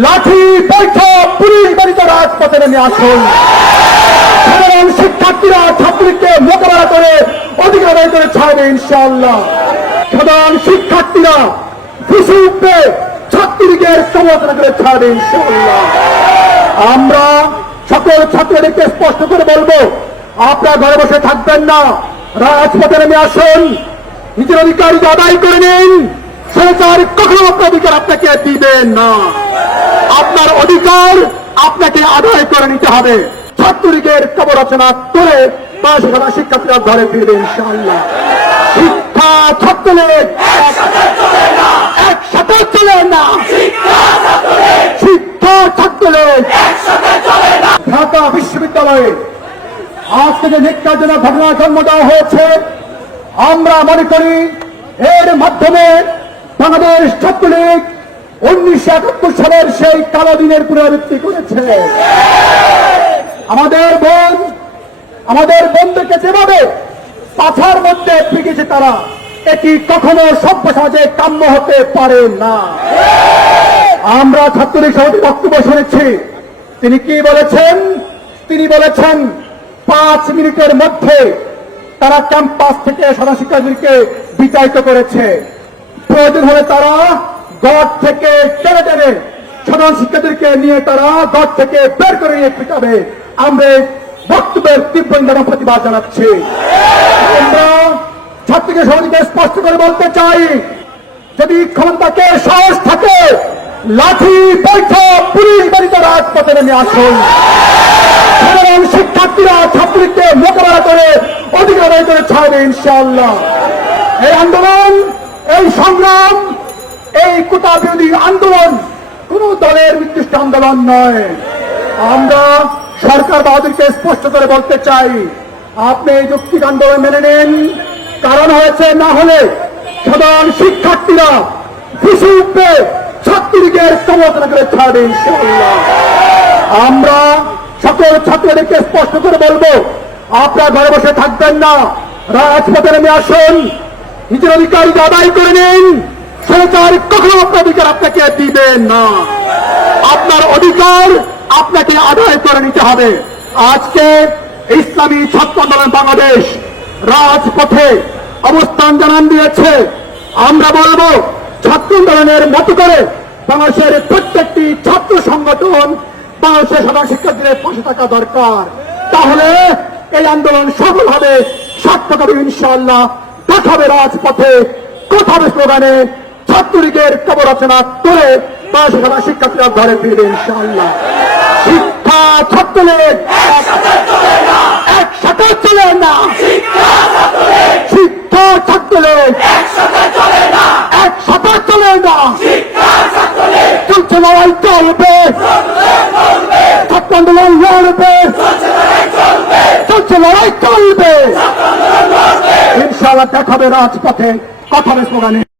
লাঠি বৈঠক পুলিশ বাড়িত রাজপথে নেমে আসুন। সাধারণ শিক্ষার্থীরা ছাত্রীকে মোকাবেলা করে অধিকার আদায় করে ছাড়বে ইনশাআল্লাহ। সাধারণ শিক্ষার্থীরা খুশি উঠবে, ছাত্রীদের সমালোচনা করে ছাড়বে ইনশাআল্লাহ। আমরা সকল ছাত্রীদেরকে স্পষ্ট করে বলবো, আপনারা ঘরে বসে থাকবেন না, রাজপথে নেমে আসুন, নিজের অধিকার আদায় করে নিন। সরকার কখনো আপনার অধিকার আপনাকে দিবেন না। আপনার অধিকার আপনাকে আদায় করে নিতে হবে। ছাত্রলীগের কবর রচনা করে সাধারণ শিক্ষার্থীরা ঘরে ফিরবে ইনশাআল্লাহ। শিক্ষা ছাত্রলীগ একসাথে চলে না, শিক্ষা ছাত্রলীগ ঢাকা বিশ্ববিদ্যালয়ে আজকে যে নির্যাতনের ঘটনা জন্ম দেওয়া হয়েছে, আমরা মনে করি এর মাধ্যমে বাংলাদেশ ছাত্রলীগ 1971 সালের সেই কালো দিনের পুনরাবৃত্তি করেছে। আমাদের বোনদেরকে যেভাবে পাছার মধ্যে পিটিয়েছে তারা, এটি কখনো সভ্য সমাজে কাম্য হতে পারে না। আমরা ছাত্রলীগ সভাপতি বক্তব্য শুনেছি, তিনি কি বলেছেন? তিনি বলেছেন 5 মিনিটের মধ্যে তারা ক্যাম্পাস থেকে সাধারণ শিক্ষার্থীদেরকে বিতাড়িত করেছে। প্রয়োজন হলে তারা গড় থেকে টেনে টেনে সাধারণ শিক্ষার্থীদেরকে নিয়ে তারা গড় থেকে বের করে নিয়ে পিটাবে। আমরা বক্তব্যের তীব্র নিন্দা এবং প্রতিবাদ জানাচ্ছি। আমরা ছাত্রীকে সবাইকে স্পষ্ট করে বলতে চাই, যদি ক্ষমতাকে সাহস থাকে, লাঠি বৈঠক পুলিশ বাড়িতে রাজপথে নেমে আসুন। সাধারণ শিক্ষার্থীরা ছাত্রীকে মোকাবেলা করে অধিকার আদায় করে ছাড়বে ইনশাআল্লাহ। এই আন্দোলন, এই সংগ্রাম, এই কোটা বিরোধী আন্দোলন কোন দলের নির্দিষ্ট আন্দোলন নয়। আমরা সরকার বাহাদুরকে স্পষ্ট করে বলতে চাই, আপনি এই যৌক্তিক আন্দোলন মেনে নেন। কারণ হয়েছে, না হলে সাধারণ শিক্ষার্থীরা খুশি উঠবে, ছাত্রলীগের সমালোচনা করে ছাড়বে ইনশাআল্লাহ। আমরা সকল ছাত্রদেরকে স্পষ্ট করে বলবো, আপনারা ঘরে বসে থাকবেন না, রাজপথে নেমে আসুন, নিজের অধিকার আদায় করে নিন। সরকার কখনো আপনার অধিকার আপনাকে দিবেন না। আপনার অধিকার আপনাকে আদায় করে নিতে হবে। আজকে ইসলামী ছাত্র আন্দোলন বাংলাদেশ রাজপথে অবস্থান জানান দিয়েছে। আমরা বলবো, ছাত্র আন্দোলনের মতো করে বাংলাদেশের প্রত্যেকটি ছাত্র সংগঠন বাংলাদেশের সাধারণ শিক্ষার্থীদের পাশে থাকা দরকার। তাহলে এই আন্দোলন সফল হবে, সার্থক হবে ইনশাআল্লাহ। দেখাবে রাজপথে, কথা হবে স্লোগানে, ছাত্রলীগের কবর রচনা করে বাংলাদেশের সাধারণ শিক্ষার্থীরা ঘরে ফিরবে ইনশাআল্লাহ। শিক্ষা ছাত্রলীগ একসাথে চলে না, শিক্ষা ছাত্রলীগ একসাথে চলে না, চলছে লড়াই চলবে, ছাত্র আন্দোলন লড়বে, চলছে লড়াই চলবে ইনশাআল্লাহ। দেখাবে রাজপথে, কথা হবে স্লোগানে।